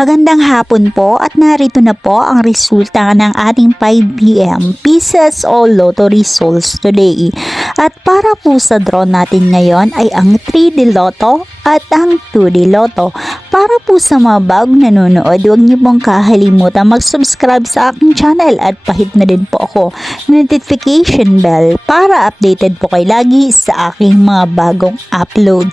Magandang hapon po at narito na po ang resulta ng ating 5 p.m. Pieces o Lotto results today. At para po sa draw natin ngayon ay ang 3D Lotto at ang 2D Lotto. Para po sa mga bagong nanonood, huwag niyo pong kakalimutan mag-subscribe sa aking channel at pahit na din po ako notification bell para updated po kayo lagi sa aking mga bagong upload.